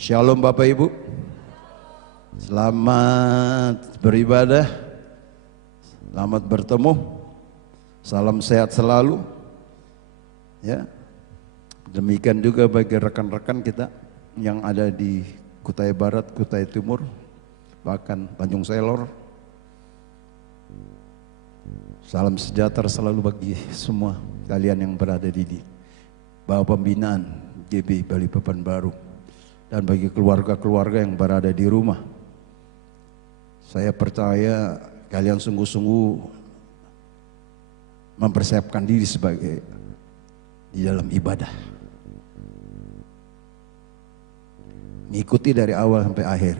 Shalom Bapak Ibu, selamat beribadah, selamat bertemu, salam sehat selalu. Ya, demikian juga bagi rekan-rekan kita yang ada di Kutai Barat, Kutai Timur, bahkan Tanjung Selor. Salam sejahtera selalu bagi semua kalian yang berada di bawah pembinaan GB Balikpapan Baru. Dan bagi keluarga-keluarga yang berada di rumah, saya percaya kalian sungguh-sungguh mempersiapkan diri sebagai di dalam ibadah. Mengikuti dari awal sampai akhir.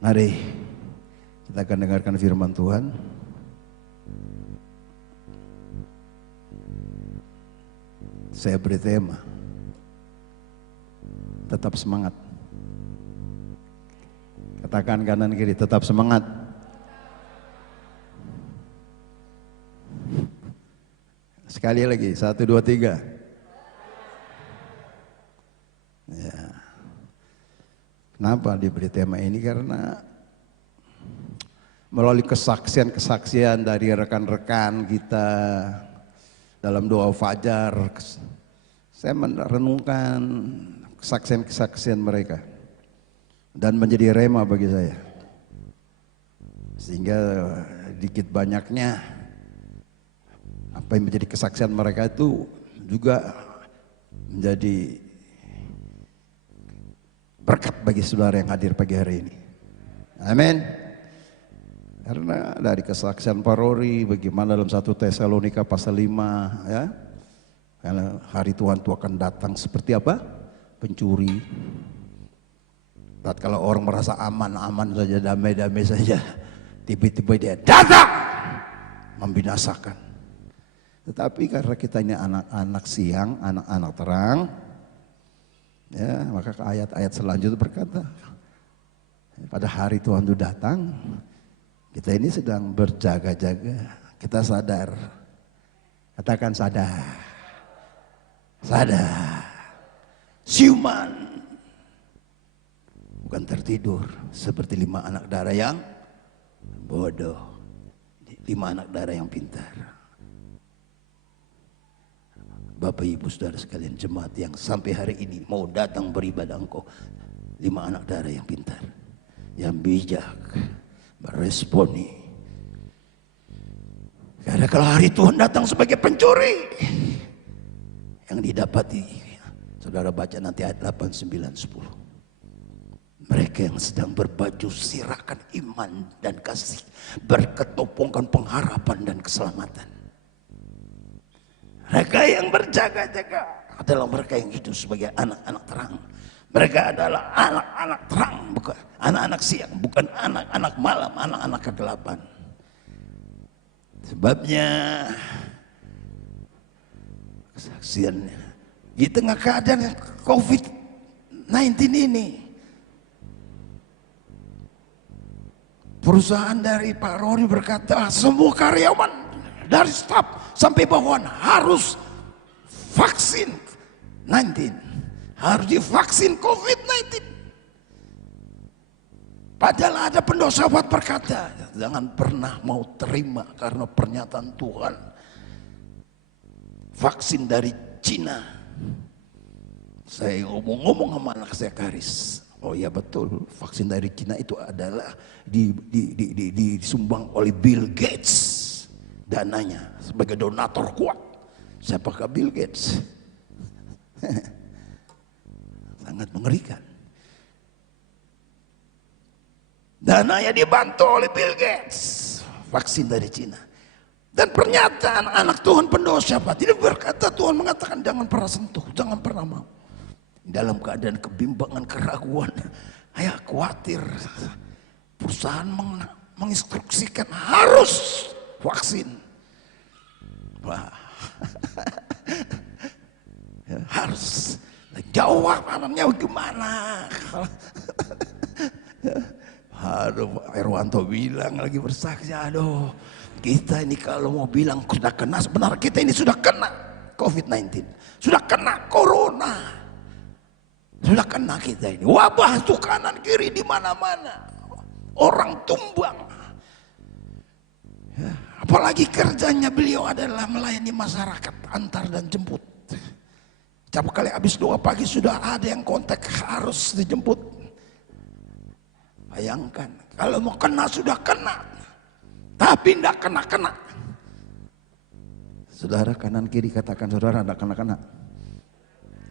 Mari kita akan dengarkan firman Tuhan. Saya beri tema, tetap semangat. Katakan kanan kiri, tetap semangat. Sekali lagi, 1, 2, 3. Ya. Kenapa diberi tema ini? Karena melalui kesaksian-kesaksian dari rekan-rekan kita dalam doa fajar, saya merenungkan kesaksian-kesaksian mereka dan menjadi rema bagi saya. Sehingga dikit banyaknya apa yang menjadi kesaksian mereka itu juga menjadi berkat bagi saudara yang hadir pagi hari ini. Amin. Karena dari kesaksian Parori, bagaimana dalam 1 Tesalonika pasal 5, ya, karena hari Tuhan itu akan datang seperti apa? Pencuri. Kalau orang merasa aman-aman saja, damai-damai saja, tiba-tiba dia datang membinasakan. Tetapi karena kita ini anak-anak siang, anak-anak terang, ya, maka ayat-ayat selanjutnya berkata, pada hari Tuhan itu datang, kita ini sedang berjaga-jaga, kita sadar, katakan sadar, sadar, siuman, bukan tertidur seperti 5 anak darah yang bodoh, 5 anak darah yang pintar. Bapak Ibu Saudara sekalian, jemaat yang sampai hari ini mau datang beribadah engkau, 5 anak darah yang pintar, yang bijak, meresponi. Karena kalau hari Tuhan datang sebagai pencuri, yang didapati, saudara baca nanti ayat 8, 9, 10. Mereka yang sedang berbaju sirahkan iman dan kasih, berketopongkan pengharapan dan keselamatan. Mereka yang berjaga-jaga adalah mereka yang hidup sebagai anak-anak terang. Mereka adalah anak-anak terang, bukan anak-anak siang, bukan anak-anak malam, anak-anak kegelapan. Sebabnya kesaksiannya di tengah keadaan COVID-19 ini, perusahaan dari Pak Rory berkata semua karyawan dari staf sampai bawahan harus vaksin 19. Harus divaksin COVID-19. Padahal ada pendosa berkata, jangan pernah mau terima karena pernyataan Tuhan. Vaksin dari Cina. Saya ngomong sama anak saya Karis. Oh ya betul, vaksin dari Cina itu adalah disumbang oleh Bill Gates. Dananya sebagai donatur kuat. Siapakah Bill Gates? Sangat mengerikan. Dananya dibantu oleh Bill Gates, vaksin dari Cina. Dan pernyataan anak Tuhan pendosa tidak berkata, Tuhan mengatakan jangan pernah sentuh, jangan pernah mau. Dalam keadaan kebimbangan, keraguan, ayah khawatir, perusahaan menginstruksikan harus vaksin. Wah, harus. Jawab anaknya gimana? Aduh, Erwanto bilang lagi bersaksi, aduh, kita ini kalau mau bilang sudah kena, sebenarnya kita ini sudah kena COVID-19, sudah kena corona, sudah kena kita ini. Wabah tuh kanan kiri di mana-mana. Orang tumbang. Ya, apalagi kerjanya beliau adalah melayani masyarakat, antar dan jemput. Setiap kali habis doa pagi sudah ada yang kontak harus dijemput. Bayangkan, kalau mau kena sudah kena, tapi tidak kena-kena. Saudara kanan kiri katakan, saudara tidak kena-kena.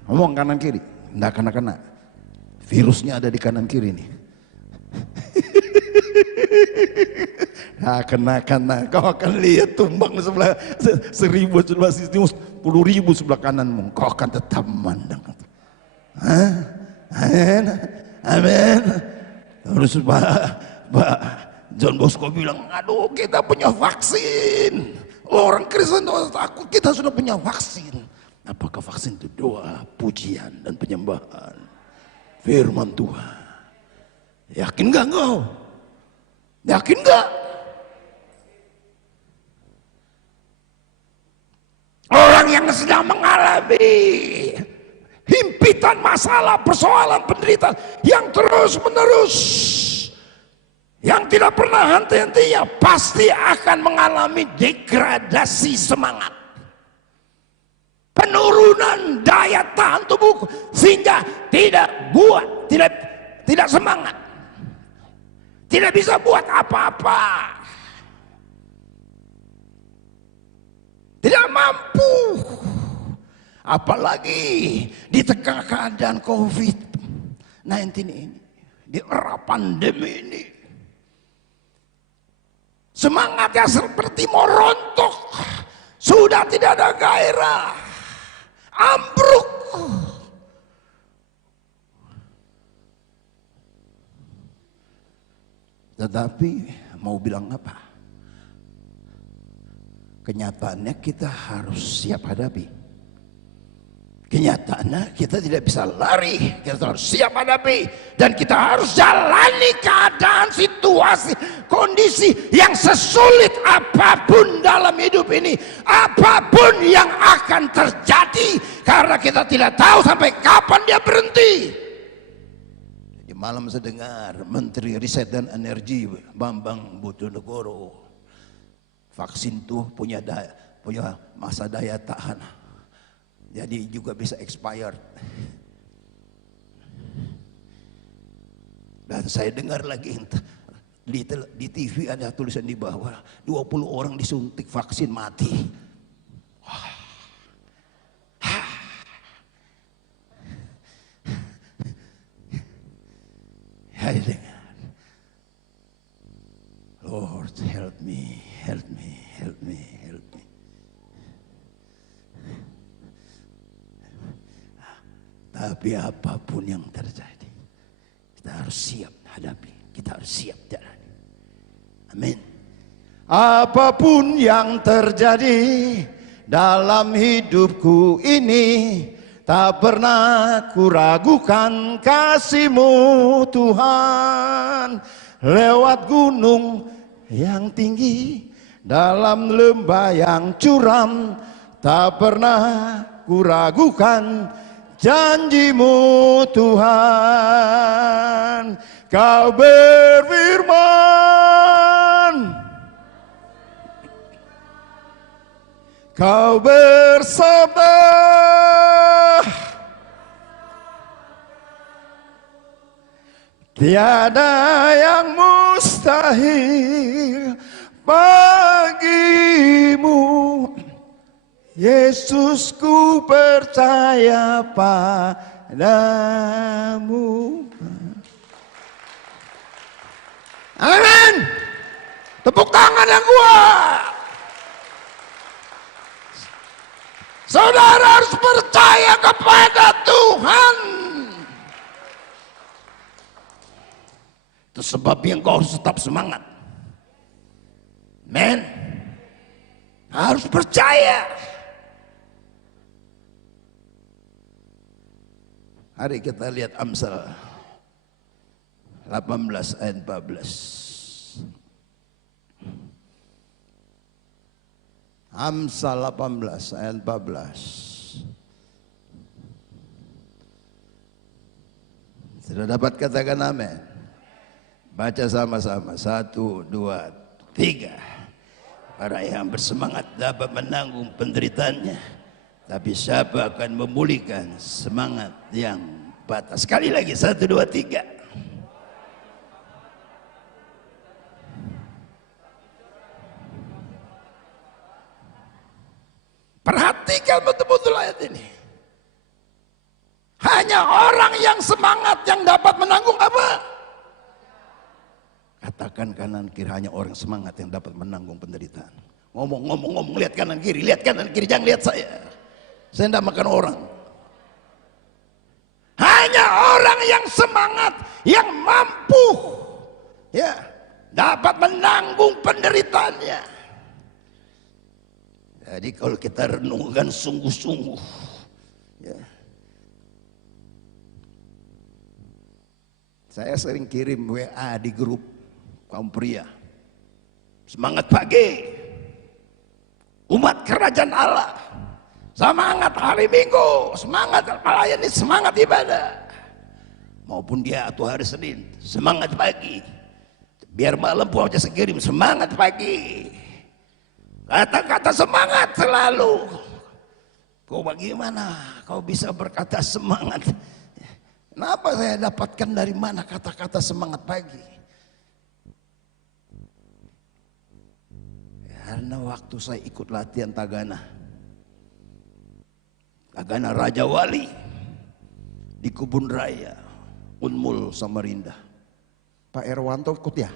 Ngomong kanan kiri, tidak kena-kena. Virusnya ada di kanan kiri nih. Nah, kena-kena, kau akan lihat tumbang sebelah 1000 sebelah sini, 10.000 sebelah kananmu, kau akan tetap memandang. Amin, amin. Terus Pak John Bosco bilang, aduh kita punya vaksin. Orang Kristen takut, kita sudah punya vaksin. Apakah vaksin itu? Doa, pujian dan penyembahan firman Tuhan. Yakin gak engkau? Yakin gak? Orang yang sedang mengalami himpitan masalah, persoalan, penderitaan yang terus menerus, yang tidak pernah henti-hentinya, pasti akan mengalami degradasi semangat, penurunan daya tahan tubuh, sehingga tidak semangat, tidak bisa buat apa-apa, tidak mampu. Apalagi di tengah keadaan COVID-19 ini, di era pandemi ini, semangatnya seperti mau rontok, sudah tidak ada gairah, ambruk. Tetapi mau bilang apa? Kenyataannya kita harus siap hadapi. Kenyataannya kita tidak bisa lari, kita harus siap hadapi, dan kita harus jalani keadaan, situasi, kondisi yang sesulit apapun dalam hidup ini, apapun yang akan terjadi, karena kita tidak tahu sampai kapan dia berhenti. Di malam saya dengar Menteri Riset dan Energi Bambang Brojonegoro, vaksin tuh punya masa daya tahan, jadi juga bisa expired. Dan saya dengar lagi di TV ada tulisan di bawah, 20 orang disuntik vaksin mati. Saya dengar, Lord help me, help me, help me, help me. Tapi apapun yang terjadi, kita harus siap hadapi, kita harus siap jalani. Amin. Apapun yang terjadi dalam hidupku ini, tak pernah kuragukan kasih-Mu Tuhan. Lewat gunung yang tinggi, dalam lembah yang curam, tak pernah kuragukan janji-Mu Tuhan. Kau berfirman, Kau bersabda, tiada yang mustahil bagimu. Yesus, ku percaya padamu. Amin. Tepuk tangan yang kuat. Saudara harus percaya kepada Tuhan. Itu sebabnya engkau harus tetap semangat. Amin. Harus percaya. Hari kita lihat Amsal 18 ayat 14. Amsal 18 ayat 14. Sudah dapat katakan amin? Baca sama-sama. 1, 2, 3. Orang yang bersemangat dapat menanggung penderitaannya, tapi siapa akan memulihkan semangat yang patah? Sekali lagi, 1, 2, 3. Perhatikan betul-betul ayat ini. Hanya orang yang semangat yang dapat menanggung apa? Katakan kanan kiri, hanya orang semangat yang dapat menanggung penderitaan. Ngomong, lihat kanan kiri, jangan lihat saya. Saya tidak makan orang. Hanya orang yang semangat, yang mampu, ya, dapat menanggung penderitaannya. Jadi kalau kita renungkan sungguh-sungguh, ya. Saya sering kirim WA di grup kaum pria. Semangat pagi, umat kerajaan Allah. Semangat hari Minggu, semangat melayani, semangat ibadah. Maupun dia atau hari Senin, semangat pagi. Biar malam pun aja sekirim, semangat pagi. Kata-kata semangat selalu. Kau bagaimana kau bisa berkata semangat? Kenapa saya dapatkan dari mana kata-kata semangat pagi? Karena waktu saya ikut latihan Tagana Raja Wali di Kebun Raya Unmul Samarinda. Pak Erwanto ikut ya?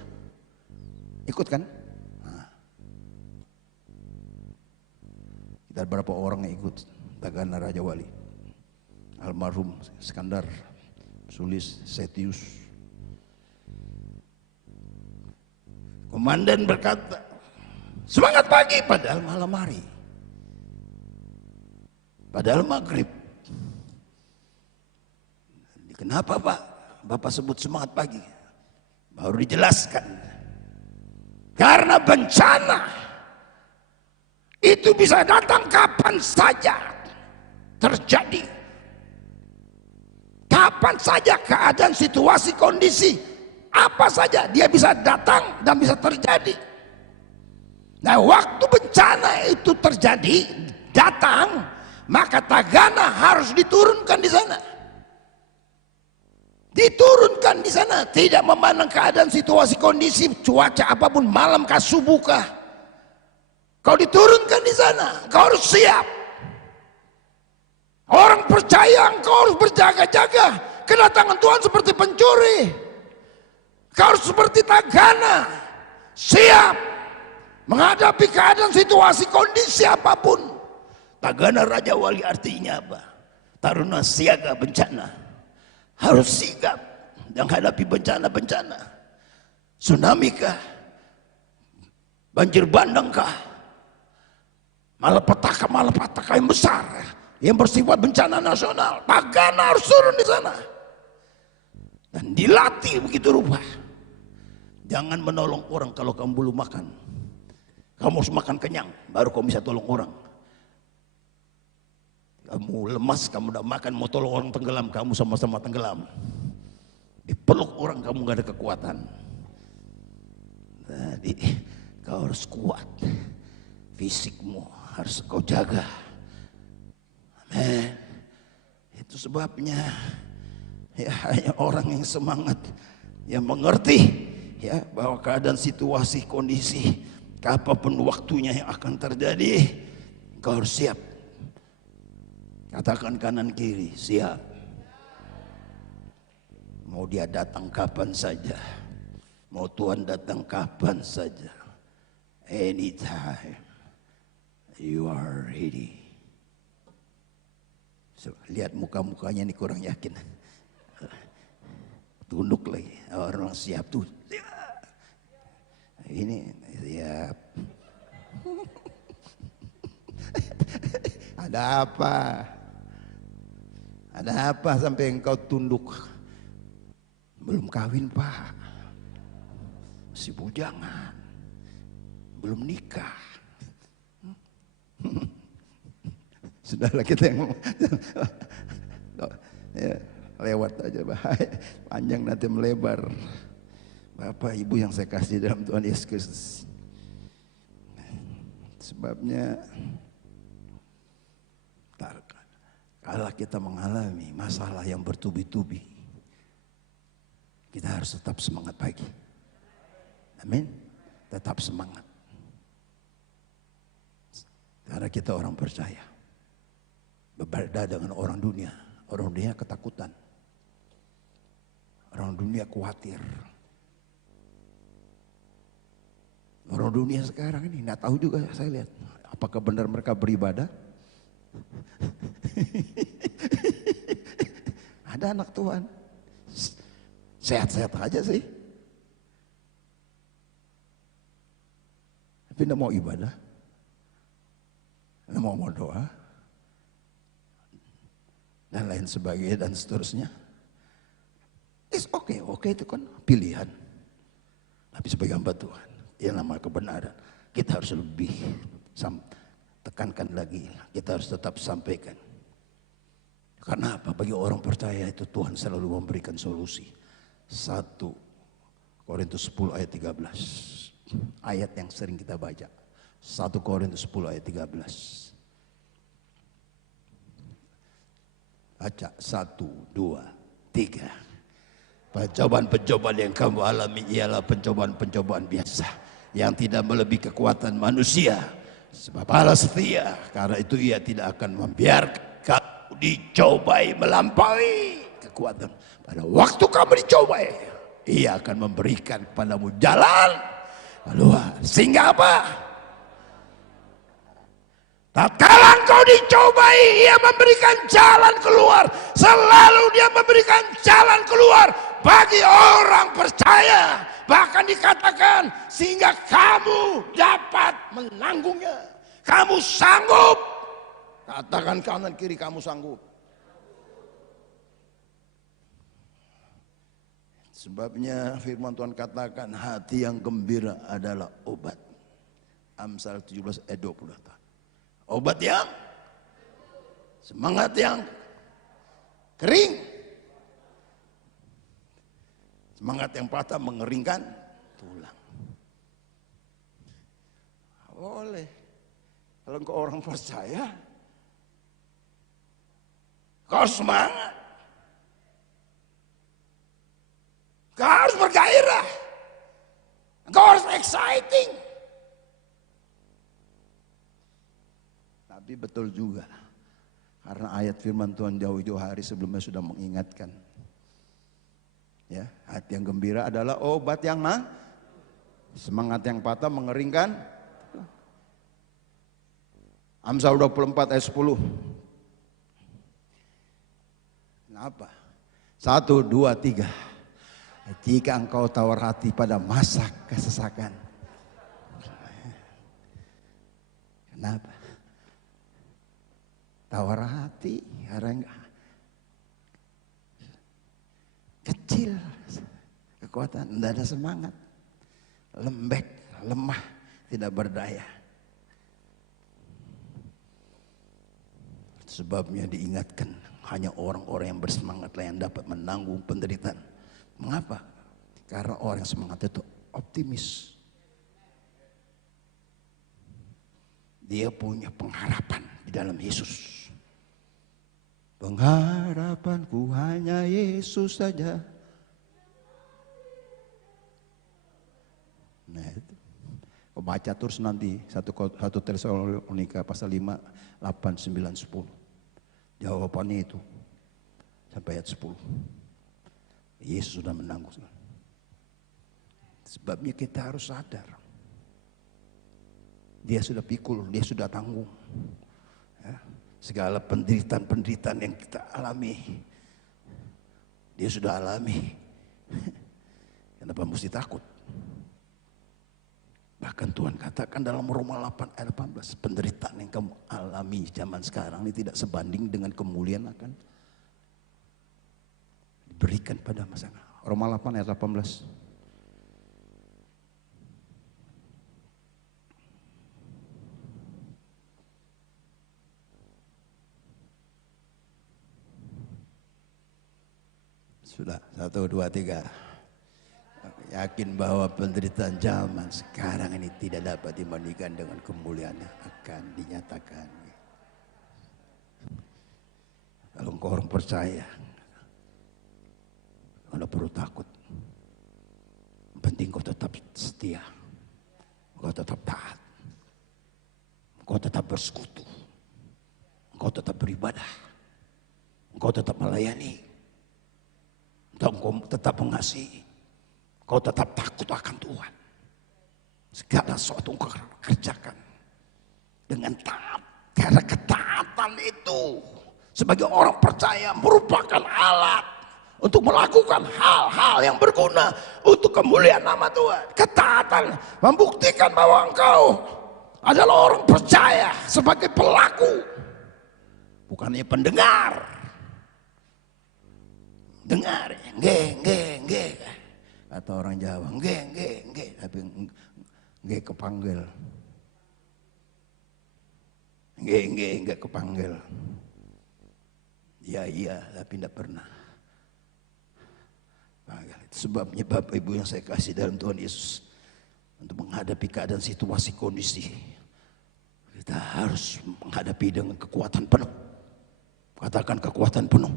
Ikut kan? Kita berapa orang yang ikut Tagana Raja Wali? Almarhum Skandar, Sulis, Setius. Komandan berkata, semangat pagi, padahal malam hari. Padahal maghrib. Kenapa Pak? Bapak sebut semangat pagi. Baru dijelaskan. Karena bencana itu bisa datang kapan saja terjadi. Kapan saja keadaan, situasi, kondisi, apa saja dia bisa datang dan bisa terjadi. Nah, waktu bencana itu terjadi, datang, maka Tagana harus diturunkan di sana. Diturunkan di sana, tidak memandang keadaan, situasi, kondisi, cuaca apapun, malam kah, subuh kah. Kau diturunkan di sana, kau harus siap. Orang percaya engkau harus berjaga-jaga. Kedatangan Tuhan seperti pencuri. Kau harus seperti Tagana, siap menghadapi keadaan, situasi, kondisi apapun. Tagana Raja Wali artinya apa? Taruna siaga bencana. Harus sigap menghadapi bencana-bencana. Tsunami kah? Banjir bandang kah? Malapetaka yang besar, yang bersifat bencana nasional. Tagana harus turun di sana dan dilatih begitu rupa. Jangan menolong orang kalau kamu belum makan. Kamu harus makan kenyang, baru kamu bisa tolong orang. Kamu lemas, kamu udah makan, mau tolong orang tenggelam, kamu sama-sama tenggelam. Dipeluk orang, kamu gak ada kekuatan. Jadi kau harus kuat, fisikmu harus kau jaga. Amin. Itu sebabnya ya, hanya orang yang semangat, yang mengerti ya bahwa keadaan, situasi, kondisi, apapun waktunya yang akan terjadi, kau harus siap. Katakan kanan kiri, siap. Mau dia datang kapan saja, mau Tuhan datang kapan saja, anytime you are ready. So, lihat muka-mukanya nih kurang yakin. Tunduk lagi, orang siap tuh. Ini siap. Ada apa? Ada apa sampai engkau tunduk? Belum kawin Pak, masih bujangan, belum nikah. Sudahlah kita yang ya, lewat aja bahaya, panjang nanti melebar. Bapak Ibu yang saya kasih dalam Tuhan Yesus Kristus. Sebabnya kalau kita mengalami masalah yang bertubi-tubi, kita harus tetap semangat pagi. Amin. Tetap semangat. Karena kita orang percaya. Berbeda dengan orang dunia. Orang dunia ketakutan. Orang dunia khawatir. Orang dunia sekarang ini nggak tahu juga, saya lihat. Apakah benar mereka beribadah? Ada anak Tuhan sehat-sehat aja sih, tapi tidak mau ibadah, tidak mau doa, dan lain sebagainya dan seterusnya. It's okay itu kan pilihan. Tapi sebagai hamba Tuhan, yang nama kebenaran, kita harus lebih tekankan lagi, kita harus tetap sampaikan. Karena apa? Bagi orang percaya itu Tuhan selalu memberikan solusi. 1 Korintus 10 ayat 13. Ayat yang sering kita baca. 1 Korintus 10 ayat 13. Baca 1, 2, 3. Pencobaan-pencobaan yang kamu alami ialah pencobaan-pencobaan biasa yang tidak melebihi kekuatan manusia. Sebab Allah setia, karena itu Ia tidak akan membiarkan kamu dicobai melampaui kekuatan. Pada waktu kamu dicobai, Ia akan memberikan kepadamu jalan keluar. Sehingga apa? Tatkala engkau dicobai, Ia memberikan jalan keluar. Selalu Dia memberikan jalan keluar bagi orang percaya. Bahkan dikatakan sehingga kamu dapat menanggungnya. Kamu sanggup. Katakan kanan kiri, kamu sanggup. Sebabnya firman Tuhan katakan hati yang gembira adalah obat. Amsal 17 ayat 20. Obat yang semangat yang kering. Semangat yang patah mengeringkan tulang. Boleh. Kalau engkau orang percaya, kau semangat. Kau harus bergairah. Kau harus exciting. Tapi betul juga. Karena ayat firman Tuhan jauh-jauh hari sebelumnya sudah mengingatkan. Ya, hati yang gembira adalah obat yang semangat yang patah mengeringkan. Amsal 24 ayat 10. Kenapa? 1, 2, 3. Jika engkau tawar hati pada masa kesesakan. Kenapa? Tawar hati karena kecil kekuatan, tidak ada semangat, lembek, lemah, tidak berdaya. Sebabnya diingatkan hanya orang-orang yang bersemangatlah yang dapat menanggung penderitaan. Mengapa? Karena orang yang semangat itu optimis. Dia punya pengharapan di dalam Yesus. Pengharapanku hanya Yesus saja. Nah itu. Kau baca terus nanti 1 Tesalonika pasal 5, 8, 9, 10. Jawabannya itu. Sampai ayat 10. Yesus sudah menanggung. Sebabnya kita harus sadar. Dia sudah pikul, dia sudah tanggung. Ya. Segala penderitaan-penderitaan yang kita alami, dia sudah alami. Kenapa mesti takut? Bahkan Tuhan katakan dalam Roma 8 ayat 18, penderitaan yang kamu alami zaman sekarang ini tidak sebanding dengan kemuliaan akan diberikan pada masa. Roma 8 ayat 18. Sudah, 1, 2, 3. Yakin bahwa penderitaan zaman sekarang ini tidak dapat dibandingkan dengan kemuliaan yang akan dinyatakan. Kalau engkau orang percaya, Anda perlu takut. Yang penting kau tetap setia, kau tetap taat, kau tetap bersekutu, kau tetap beribadah, kau tetap melayani, kau tetap mengasihi, kau tetap takut akan Tuhan. Segala sesuatu kau kerjakan dengan taat, karena ketaatan itu sebagai orang percaya merupakan alat untuk melakukan hal-hal yang berguna untuk kemuliaan nama Tuhan. Ketaatan membuktikan bahwa engkau adalah orang percaya sebagai pelaku, bukannya pendengar. Dengar, nge, kata orang Jawa, nge, tapi nge kepanggil. Nge kepanggil. Iya, tapi tidak pernah. Sebabnya Bapak Ibu yang saya kasih dalam Tuhan Yesus, untuk menghadapi keadaan situasi kondisi, kita harus menghadapi dengan kekuatan penuh. Katakan kekuatan penuh.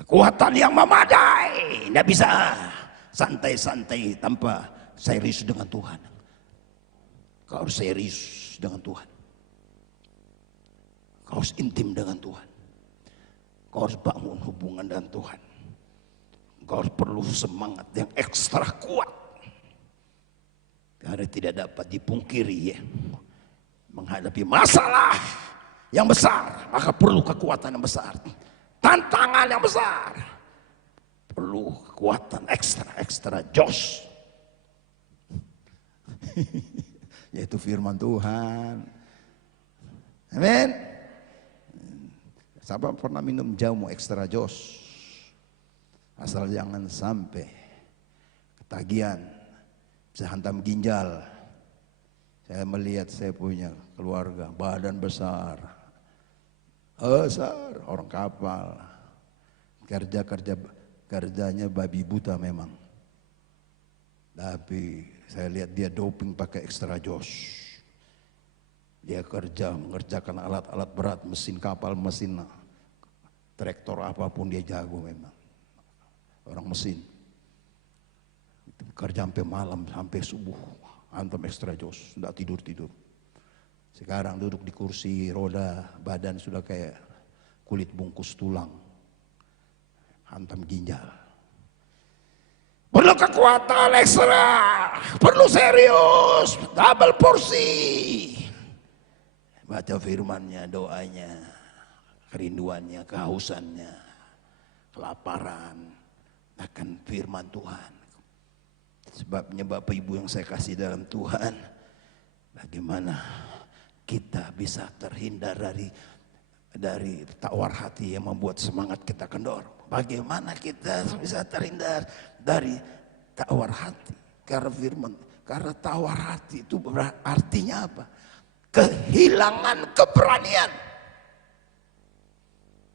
Kekuatan yang memadai. Tidak bisa santai-santai tanpa serius dengan Tuhan. Kau harus serius dengan Tuhan. Kau harus intim dengan Tuhan. Kau harus bangun hubungan dengan Tuhan. Kau harus perlu semangat yang ekstra kuat. Karena tidak dapat dipungkiri ya. Menghadapi masalah yang besar, maka perlu kekuatan yang besar. Tantangan yang besar, perlu kekuatan ekstra Josh. Yaitu firman Tuhan. Amin. Siapa pernah minum jamu ekstra Josh? Asal jangan sampai ketagihan, bisa hantam ginjal. Saya melihat saya punya keluarga, badan besar, orang kapal, kerjanya babi buta memang. Tapi saya lihat dia doping pakai ekstra Josh. Dia mengerjakan alat-alat berat, mesin kapal, mesin traktor apapun dia jago memang. Orang mesin. Kerja sampai malam, sampai subuh, hantam ekstra Josh, tidak tidur. Sekarang duduk di kursi roda, badan sudah kayak kulit bungkus tulang. Hantam ginjal. Perlu kekuatan ekstra, perlu serius, double porsi. Baca firmannya, doanya, kerinduannya, kehausannya, kelaparan akan firman Tuhan. Sebabnya Bapak Ibu yang saya kasih dalam Tuhan, bagaimana kita bisa terhindar dari tawar hati yang membuat semangat kita kendor. Bagaimana kita bisa terhindar dari tawar hati? Karena tawar hati itu artinya apa? Kehilangan keberanian.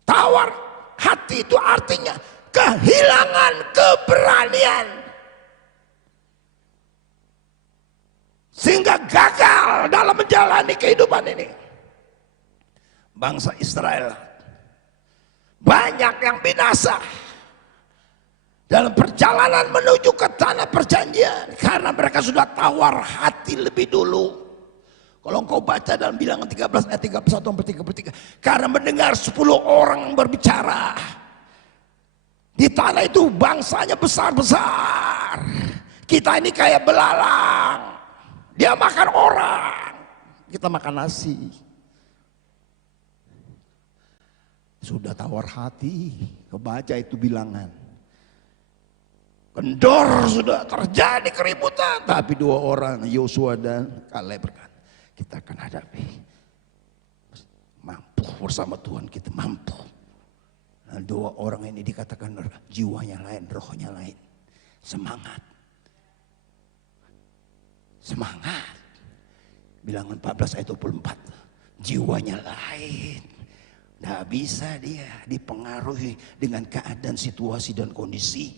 Tawar hati itu artinya kehilangan keberanian. Sehingga gagal dalam menjalani kehidupan ini. Bangsa Israel banyak yang binasa dalam perjalanan menuju ke tanah perjanjian karena mereka sudah tawar hati lebih dulu. Kalau engkau baca dalam Bilangan 13 ayat 31 sampai 33, karena mendengar 10 orang berbicara, di tanah itu bangsanya besar-besar, kita ini kayak belalang, dia makan orang, kita makan nasi. Sudah tawar hati, kebaca itu Bilangan. Kendor sudah terjadi keributan, tapi 2 orang, Yosua dan Kaleb berkata, kita akan hadapi. Mampu bersama Tuhan, kita mampu. Nah, 2 orang ini dikatakan jiwanya lain, rohnya lain. Semangat. Bilangan 14 ayat 24. Jiwanya lain, Tidak bisa dia dipengaruhi dengan keadaan, situasi, dan kondisi.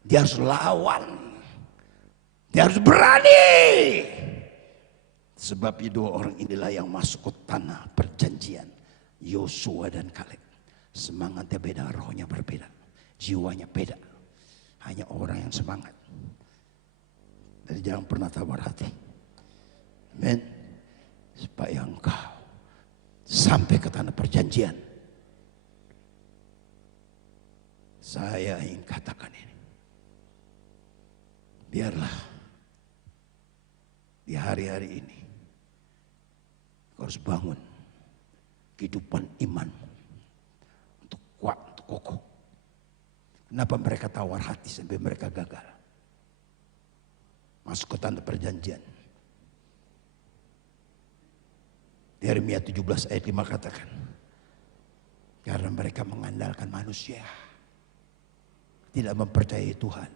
Dia harus lawan. Dia harus berani. Sebab dua orang inilah yang masuk ke tanah perjanjian. Yosua dan Kaleb. Semangatnya beda, rohnya berbeda. Jiwanya beda. Hanya orang yang semangat. Jadi jangan pernah tawar hati. Amin. Supaya engkau sampai ke tanah perjanjian. Saya ingin katakan ini. Biarlah di hari-hari ini kau harus bangun kehidupan imanmu untuk kuat, untuk kokoh. Kenapa mereka tawar hati sampai mereka gagal masuk ke tanah perjanjian? Yeremia 17 ayat 5 katakan, karena mereka mengandalkan manusia, tidak mempercayai Tuhan.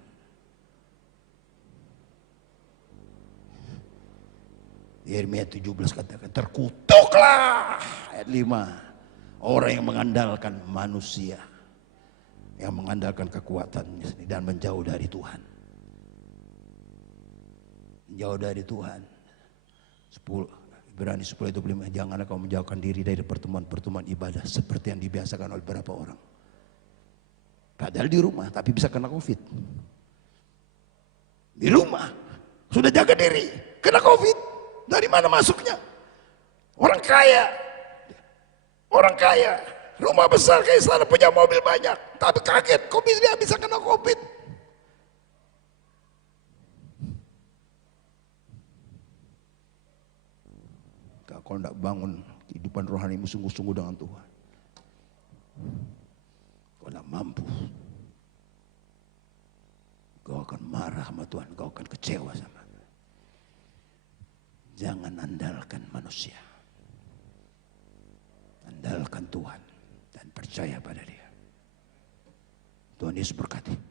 Yeremia 17 katakan, terkutuklah, ayat 5, orang yang mengandalkan manusia, yang mengandalkan kekuatannya sendiri dan menjauh dari Tuhan. Jauh dari Tuhan. 10 Ibrani 10:25, janganlah kau menjauhkan diri dari pertemuan-pertemuan ibadah seperti yang dibiasakan oleh beberapa orang. Padahal di rumah, tapi bisa kena COVID. Di rumah, sudah jaga diri, kena COVID. Dari mana masuknya? Orang kaya, rumah besar kayak sana, punya mobil banyak, tapi kaget, kok dia bisa kena COVID? Kau tidak bangun kehidupan rohanimu sungguh-sungguh dengan Tuhan, kau tidak mampu. Kau akan marah sama Tuhan, kau akan kecewa sama Tuhan. Jangan andalkan manusia, andalkan Tuhan dan percaya pada Dia. Tuhan Yesus berkati.